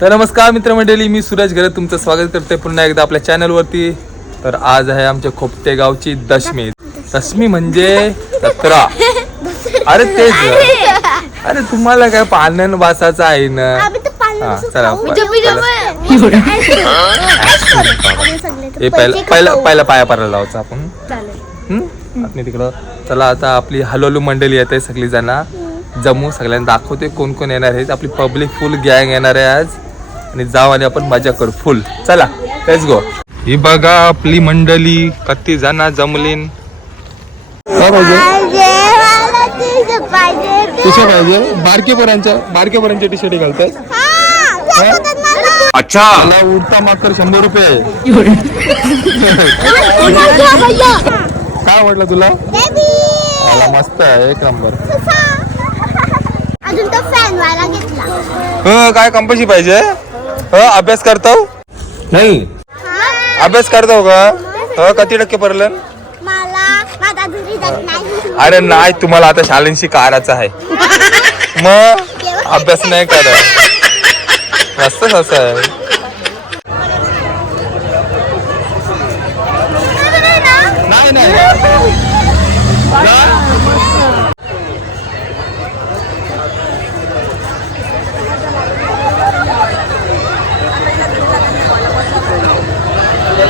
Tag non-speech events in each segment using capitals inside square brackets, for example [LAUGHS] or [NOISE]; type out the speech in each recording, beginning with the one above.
तर नमस्कार मित्रमंडळी मी सूरज घरत तुमचं स्वागत करते पुन्हा एकदा आपल्या चॅनलवरती. तर आज आहे आमच्या खोपटे गावची दशमी. दशमी म्हणजे जत्रा. अरे तेच. अरे. तुम्हाला काय पालन वासाचं आहे ना? हा, चला, हे पहिला पहिला. पहिला पाया पडायला लावायचं आपण. हम्म? आपण तिकडं चला आता आपली हलोलू मंडळी येते सगळी जण जमू सगळ्यांना दाखवते कोण कोण येणार आहेत. आपली पब्लिक फुल गँग येणार आहे आज. आणि जाऊ आणि आपण मजा करू फुल. चला लेट्स गो ही बघा आपली मंडळी किती जण जमलीन. काय पाहिजे. टी शर्ट पाहिजे बारके पोरांच्या बारके पोरांच्या टी शर्ट घालतात हा. अच्छा. मला उडता मात्र शंभर रुपये. काय वाटलं तुला. मला मस्त आहे एक नंबर. कसा? अजून तो फॅन वाला घेतला. ह काय कंपल्सरी पाहिजे? ह अभ्यास करतो? नाही? अभ्यास करतो का? ह किती टक्के पडलं? अरे नाही तुम्हाला आता शाळेंशी काराचं आहे. [LAUGHS] मग अभ्यास नाही करत. [LAUGHS] असं आहे नाही नाही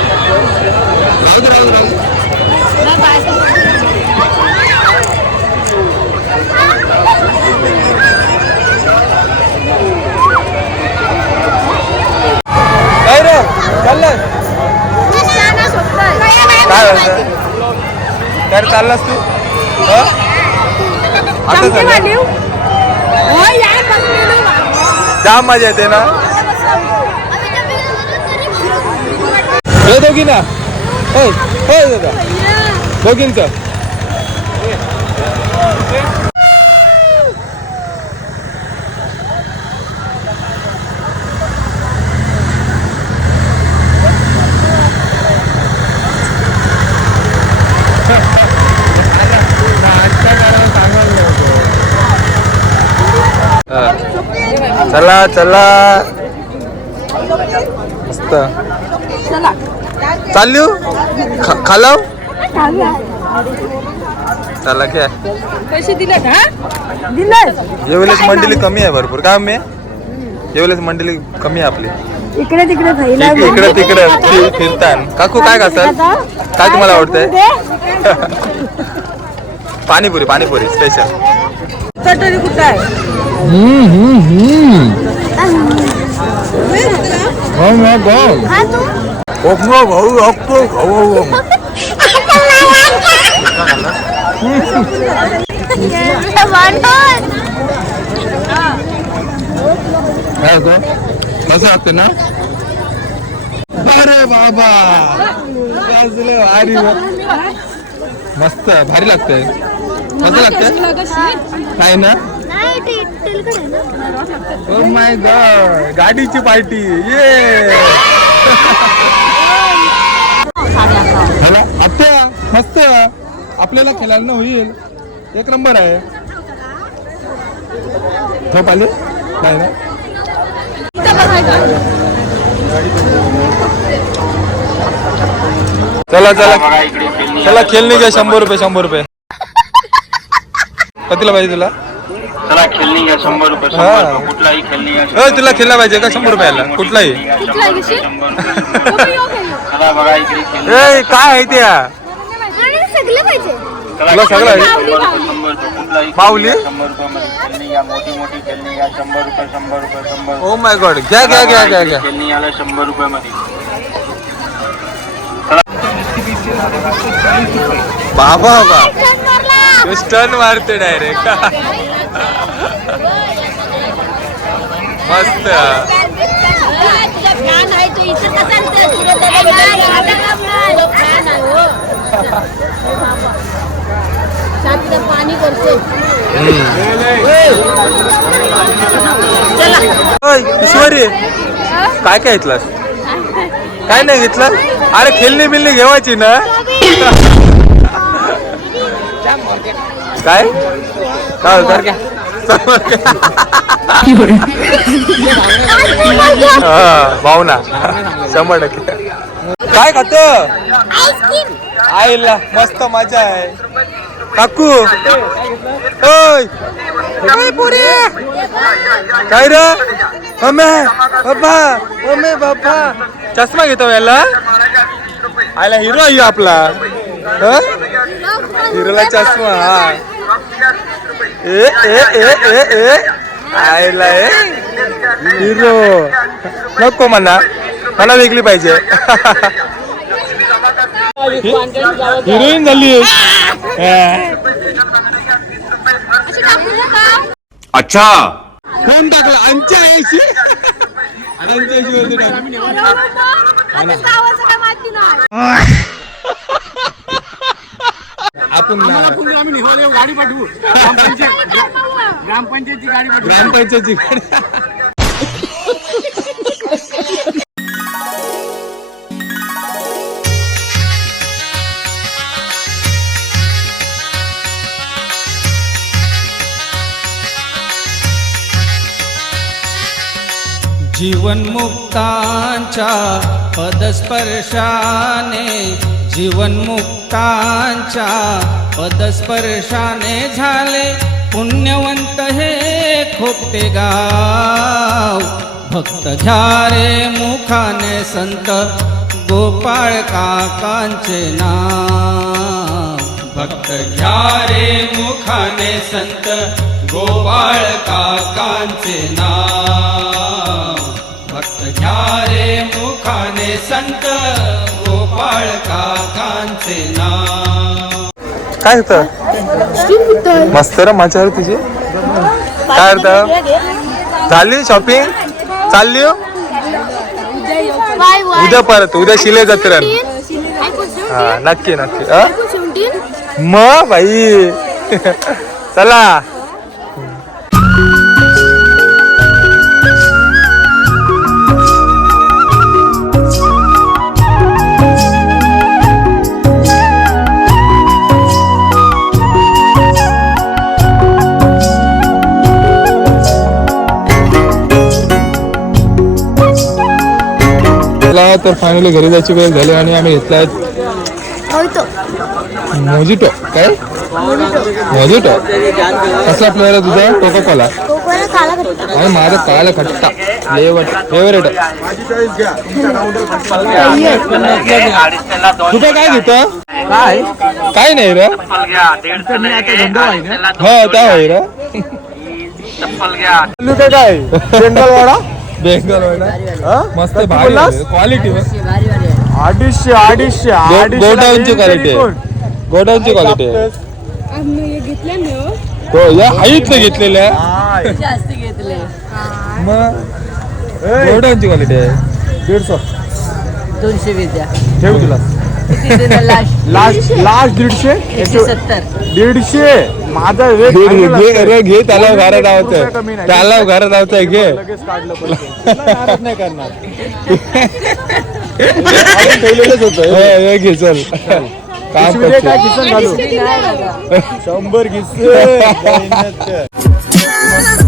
राहू दे, राहू दे, राहू दे. काय रे चाललं काय होतं काय रे, चाललास तू ह? आता चाललं जाम मजा येते ना? हे दोघी ना? होय होय दादा. दोघींचं हा. चला चला. मस्त. चालू. खालाव? चला क्या पैसे दिले का दिले येवलेच मंडळी कमी आहे भरपूर. काय मी येवलेच मंडळी कमी आहे आपली. इकडे तिकडे इकडे तिकडे. फिरतान. काकू काय खातात काय तुम्हाला आवडतंय? [LAUGHS] पाणीपुरी पाणीपुरी स्पेशल चटणी कुठं आहे? हा तू भाऊ भाऊ भांडण. काय होतं कसं लागते ना अरे बाबा भारी. मस्त भारी लागते कसं लागते काय ना नाही, ते तेलकट आहे ना. ओ माय गॉड गाडीची पार्टी ये हॅलो. आत्या मस्त. आपल्याला खेळायला होईल. एक नंबर आहे. झोप आली? नाही ना? चला चला. चला खेळणी घ्या शंभर रुपये शंभर रुपये. [LAUGHS] कितीला पाहिजे तुला? चला खेळणी घ्या शंभर रुपये हा. कुठलाही खेळणी घ्या तुला खेळला पाहिजे का? शंभर रुपयाला? कुठलाही. चला बघा इकडे खेळणी ए काय आहे त्या? आणि सगळं पाहिजे. चला तुला सगळं आहे? शंभर रुपये शंभर रुपये कुठलाही माऊली? शंभर रुपये मध्ये खेळणी घ्या मोठी मोठी खेळणी घ्या शंभर रुपये शंभर रुपये शंभर ओ माय गॉड घ्या घ्या घ्या घ्या घ्या. खेळणी आलं शंभर बाबा बाबा. स्टन मारते डायरेक्ट मस्त. पाणी करते ओय, ईश्वरी काय काय घेतलं काय नाही घेतलं? अरे खेळणी बिल्ली घेवायची ना? [LAUGHS] काय? काय [LAUGHS] हा, भावना शंभर टक्के. काय खात? आईला मस्त मजा आहे. काकू. काय पोरी. काय रे? अमे बाबा अमे बाबा चष्मा घेतो याला? आयला हिरो आहे ह्यो आपला. हं? हिरोला चष्मा हा. ए ए. ए ए ए आयला ए हिरो. नको म्हणा. मला वेगळी पाहिजे. हिरोईन झाली. अच्छा. कोण टाकला. अंच्या ऐंशी अंच्या ऐंशी वरती ना- गाडी पाठवू ग्रामपंचायतची गाडी पाठवू ग्रामपंचायतची गाडी. जीवनमुक्तांच्या पदस्पर्शाने जीवनमुक्तांच्या पदस्पर्शाने झाले पुण्यवंत हे खोपटे गाव. भक्त झारे मुखाने संत गोपाळ काकांचे नाव. भक्त झारे मुखाने संत गोपाळ काकांचे नाव. भक्त झारे मुखाने संत गोपाळ काकांचे नाव. काय होतं? मस्त रे मजा आली तुझी. काय अर्थ झाली शॉपिंग चालली हो? उद्या परत उद्या शिले जत्रण हा नक्की नक्की. अ? मग बाई. [LAUGHS] चला. तर फायनली घरी जायची वेळ झाली आणि आम्ही घेतलाय मोजिटो. काय? मोजिटो. कसला फ्लेवर आहे तुझा? कोका कोला आणि माझा काला खट्टा. फ्लेवर फेवरेट तुझं काय घेतं काय? काय नाही रे. हा त्या होई रे. काय काय बेंगल वाडा बेंगल मस्त भारी क्वालिटी अडीचशे अडीचशे गोडाऊनची क्वालिटी गोडाऊनची क्वालिटी हो या हाईतलं घेतलेल्या. जास्त घेतले. मग? गोडाऊनची क्वालिटी आहे. दीडशे. दोनशे विद्या ठेव तुला. लास्ट लास्ट दीडशे? दीडशे? माझा वेग घे. रे घे त्याला घरात नाही. त्याला घरात लावतोय घे. लगेच काढलं [LAUGHS] नाही करणार. हो, घे चल. काम करतो शंभर किसन [LAUGHS]